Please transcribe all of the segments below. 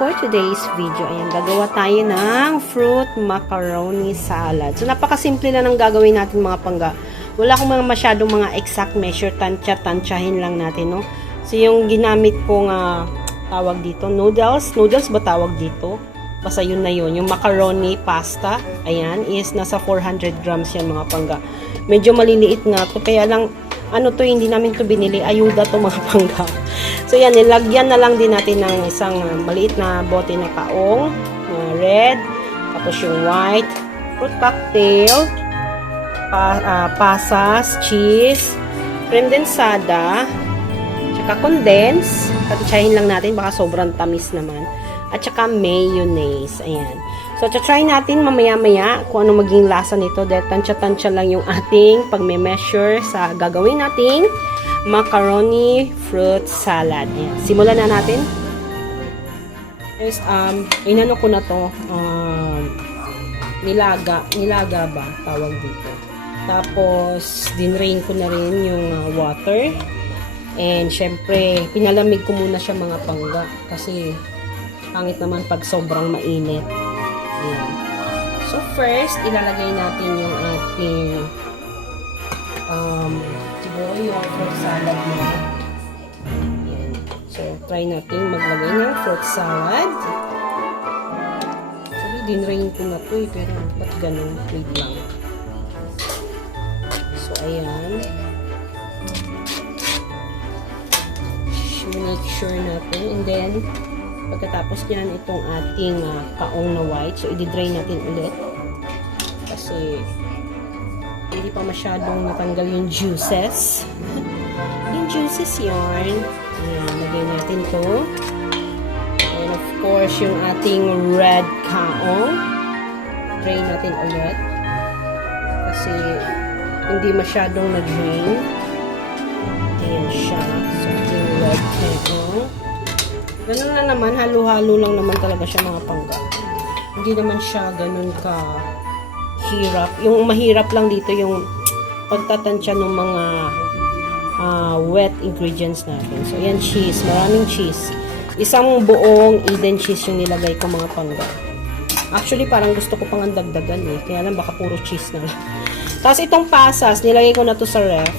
for today's video. Ayan, gagawa tayo ng fruit macaroni salad. So, napakasimple lang ng gagawin natin mga pangga. Wala akong masyadong mga exact measure. Tansya-tansyahin lang natin, no? So, yung ginamit kong tawag dito, noodles. Noodles ba tawag dito? Basta yun na yun. Yung macaroni pasta, ayan, is nasa 400 grams yan mga pangga. Medyo maliliit nga to. Kaya lang, hindi namin to binili. Ayuda to mga pangga. So, yan, nilagyan na lang din natin ng isang maliit na bote na kaong, red, tapos yung white, fruit cocktail, pasas, cheese, creme densada, tsaka condense. Patitsahin lang natin, baka sobrang tamis naman. At saka mayonnaise. Ayan. So, try natin mamaya-maya kung ano maging lasa nito. Dahil tansya-tansya lang yung ating pag-measure sa gagawin nating macaroni fruit salad. Ayan. Simulan na natin. First, inano ko na to. Nilaga ba? Tawag dito. Tapos, dinrain ko na rin yung water. And, syempre, pinalamig ko muna siya mga pangga. Kasi, pangit naman pag sobrang mainit. Ayan. So, first, ilalagay natin yung ating siguro yung fruit salad mo. Ayan. So, try natin maglagay ng fruit salad. Actually, dinrain ko na to pero ba't ganun? Wait lang. So, ayan. Make sure natin. And then, pagkatapos yan, itong ating kaong na white. So, i-drain natin ulit. Kasi, hindi pa masyadong natanggal yung juices. Yung juices yarn. Ayan, lagay natin to. And of course, yung ating red kaong. Drain natin ulit. Kasi, hindi masyadong na-drain. Ayan siya. So, ating red kaong. Ganun lang naman, halo-halo lang naman talaga siya mga pangga. Hindi naman siya ganun ka hirap. Yung mahirap lang dito yung pagtatansya ng mga wet ingredients natin. So, ayan, cheese. Maraming cheese. Isang buong Eden cheese yung nilagay ko mga pangga. Actually, parang gusto ko pang dagdagan eh. Kaya lang baka puro cheese na lang. Tapos itong pasas, nilagay ko na to sa ref.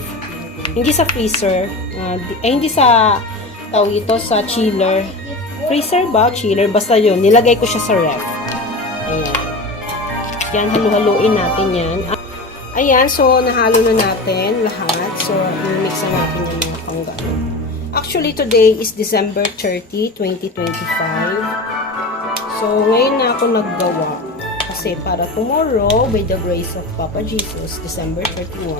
Hindi sa freezer. Hindi sa tawag ito sa chiller. Freezer ba? Chiller. Basta yun. Nilagay ko siya sa ref. Ayan. Yan, halu-haluin natin yan. Ayan, so, nahalo na natin lahat. So, i-mix na natin yung mga pangga. Actually, today is December 30, 2025. So, ngayon na ako naggawa. Kasi para tomorrow, by the grace of Papa Jesus, December 31.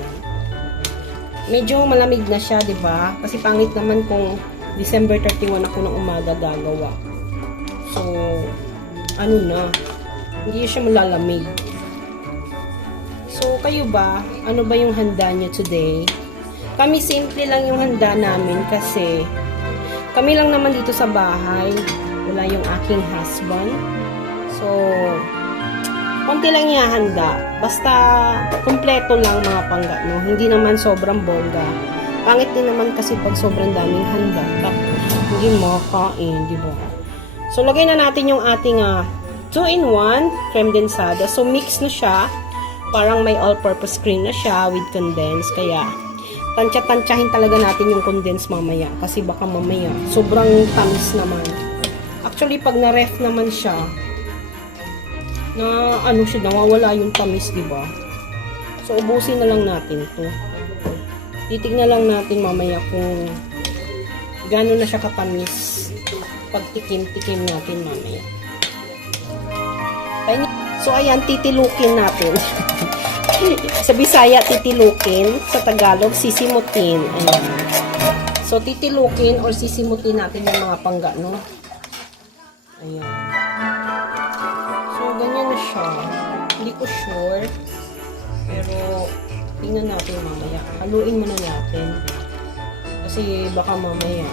Medyo malamig na siya, di ba? Kasi pangit naman kung December 31 ako ng umaga gagawa. So, hindi siya malalamig. So, kayo ba? Ano ba yung handa niyo today? Kami simple lang yung handa namin kasi kami lang naman dito sa bahay. Wala yung aking husband. So, konti lang yung handa. Basta, kumpleto lang mga pangga, no? Hindi naman sobrang bongga. Pangit din naman kasi pag sobrang daming handa. Tapos, hindi makakain, di ba? So, lagay na natin yung ating 2-in-1 creme densada. So, mix na siya. Parang may all-purpose cream na siya with condense. Kaya, tansya-tansyahin talaga natin yung condense mamaya. Kasi baka mamaya, sobrang tamis naman. Actually, pag na-ref naman siya, nawawala yung tamis, di ba? So, ubusin na lang natin to. Titignan lang natin mamaya kung gano'n na siya katamis pag tikim-tikim natin mamaya. So, ayan, titilukin natin. Sa Bisaya, titilukin. Sa Tagalog, sisimutin. Ayan. So, titilukin or sisimutin natin yung mga pangga, no? Ayan. So, ganyan na siya. Hindi ko sure. Pero, tingnan natin mamaya. Haluin muna natin. Kasi baka mamaya,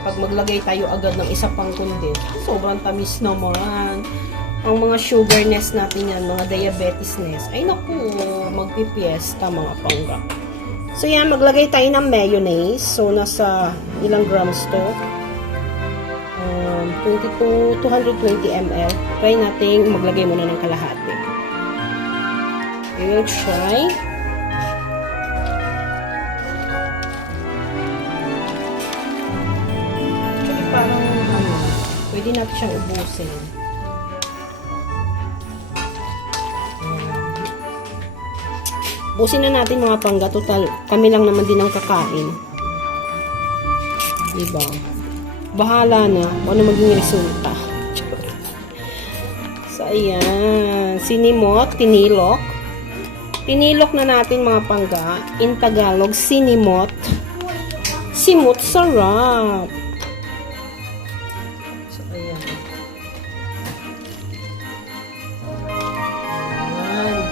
pag maglagay tayo agad ng isa pang condense, sobrang tamis naman. Ang mga sugarness natin yan, mga diabetesness, ay naku, magpipiesta mga pangga. So yan, maglagay tayo ng mayonnaise. So, nasa ilang grams to? 120 to 220 ml. Try nating maglagay muna ng kalahati. We will try. Actually, parang pwede natin siyang ubusin. Ubusin na natin mga pangga. Total, kami lang naman din ang kakain. Diba? Bahala na kung ano maging resulta. So, ayan. Sinimot, tinilok. Tinilok na natin mga pangga. In Tagalog, sinimot. Simot, sarap. So, ayan. Ayan.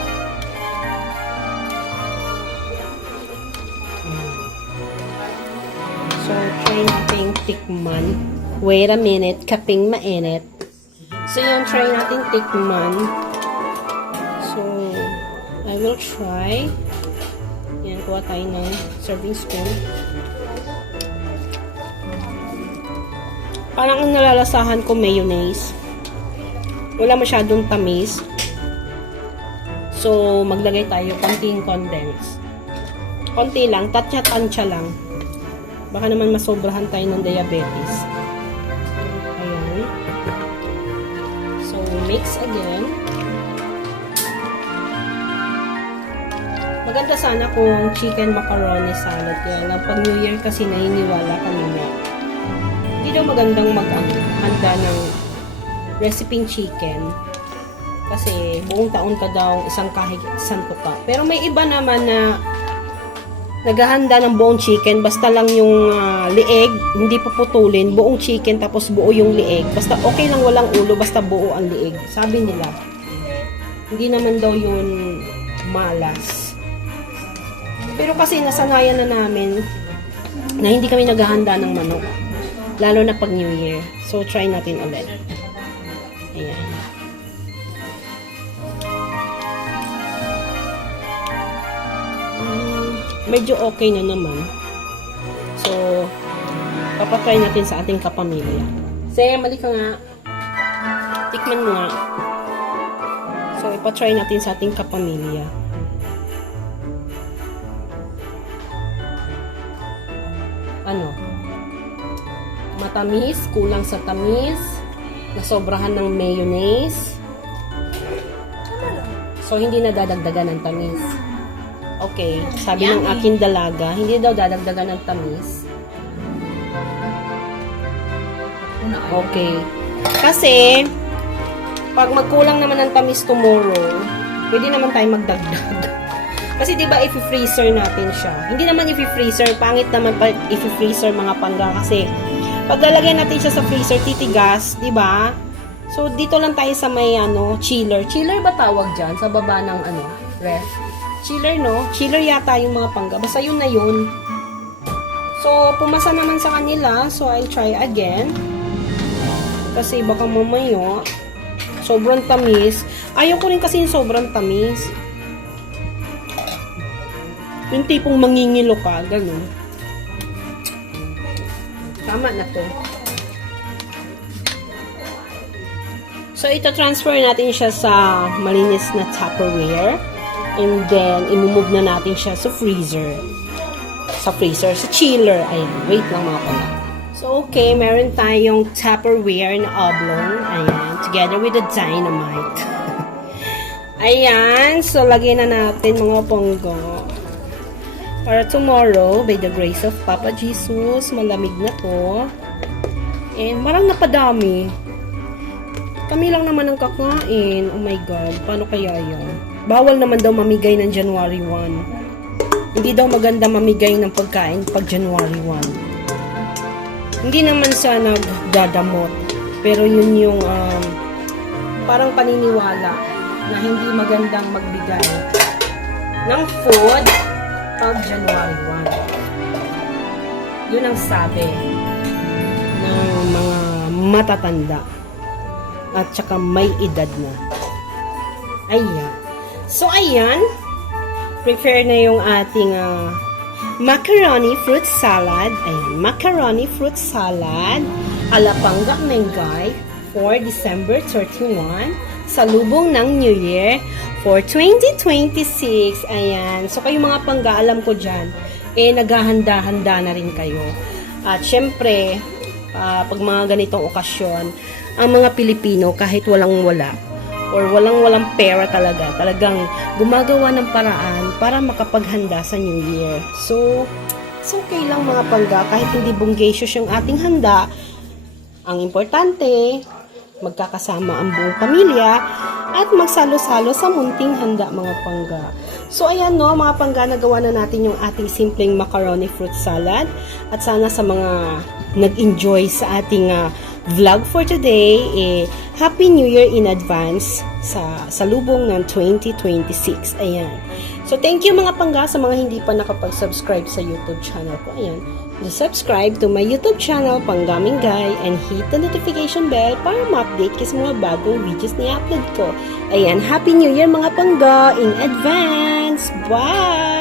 So, try natin tikman. Wait a minute, kaping mainit. So, yun, try natin tikman. So, I will try. Yan, kuha tayo ng serving spoon. Parang ang nalalasahan ko mayonnaise. Wala masyadong tamis. So, maglagay tayo konting condense. Konti lang, tansya lang. Baka naman masobrahan tayo ng diabetes. Ayan. So, mix again. Maganda sana kung chicken macaroni salad. Kaya lang, pag New Year kasi naniniwala kami na hindi daw magandang handa ng recipe chicken. Kasi buong taon ka daw kahit isang tuka. Pero may iba naman na naghahanda ng buong chicken, basta lang yung lieg, hindi puputulin, buong chicken tapos buo yung lieg. Basta okay lang walang ulo, basta buo ang lieg. Sabi nila, hindi naman daw yun malas. Pero kasi nasanayan na namin na hindi kami naghahanda ng manok. Lalo na pag New Year. So, try natin ulit. Ayan. Medyo okay na naman. So, papatry natin sa ating kapamilya. Sam, mali ka nga. Tikman mo nga. So, ipatry natin sa ating kapamilya. Ano? Matamis, kulang sa tamis, nasobrahan ng mayonnaise. So, hindi na dadagdagan ng tamis. Okay, sabi ng aking dalaga, hindi daw dadagdagan ng tamis. Okay. Kasi, pag magkulang naman ng tamis tomorrow, pwede naman tayo magdagdag. Kasi diba, i-freezer natin siya. Hindi naman i-freezer, pangit naman pa i-freezer mga pangga. Kasi, pag lalagyan natin siya sa freezer, titigas, diba? So, dito lang tayo sa may, chiller. Chiller ba tawag dyan? Sa baba ng, ref? Chiller, no? Chiller yata yung mga pangga. Basta yun na yun. So, pumasa naman sa kanila. So, I'll try again. Kasi baka mamaya, sobrang tamis. Ayaw ko rin kasi yung sobrang tamis. Yung tipong mangingilo ka, ganun. Tama na to. So, ito transfer natin siya sa malinis na Tupperware. And then, imumove na natin siya sa freezer. Sa chiller. Ayan, wait lang mga pala. So, okay, meron tayong Tupperware na oblong. Ayan, together with the dynamite. Ayan, so lagyan na natin mga ponggo. Para tomorrow, by the grace of Papa Jesus, malamig na to. And marang napadami. Kami lang naman ang kakain. Oh my God, paano kaya yan? Bawal naman daw mamigay ng January 1. Hindi daw maganda mamigay ng pagkain pag January 1. Hindi naman sa nagdadamot. Pero yun yung parang paniniwala na hindi magandang magbigay ng food pag January 1. Yun ang sabi ng mga matatanda at saka may edad na. Ayan. So, ayan. Prepare na yung ating macaroni fruit salad. Ayan, macaroni fruit salad Alapanga Mengay for December 31, salubong ng New Year for 2026. Ayan. So, kayo mga pangga, alam ko dyan, naghahanda-handa na rin kayo. At syempre, pag mga ganitong okasyon, ang mga Pilipino, kahit walang-wala, or walang-walang pera talagang gumagawa ng paraan para makapaghanda sa New Year. So, it's okay lang mga pangga, kahit hindi bonggacious yung ating handa, ang importante, magkakasama ang buong pamilya at magsalo-salo sa munting handa mga pangga. So ayan no, mga pangga, nagawa na natin yung ating simpleng macaroni fruit salad. At sana sa mga nag-enjoy sa ating vlog for today, Happy New Year in advance sa lubong ng 2026. Ayan. So thank you mga pangga sa mga hindi pa nakapag-subscribe sa YouTube channel ko. Ayan. Subscribe to my YouTube channel, Panggaming Guy, and hit the notification bell para ma-update ka sa mga bagong videos na i-upload ko. Ayan, Happy New Year mga pangga in advance! Bye!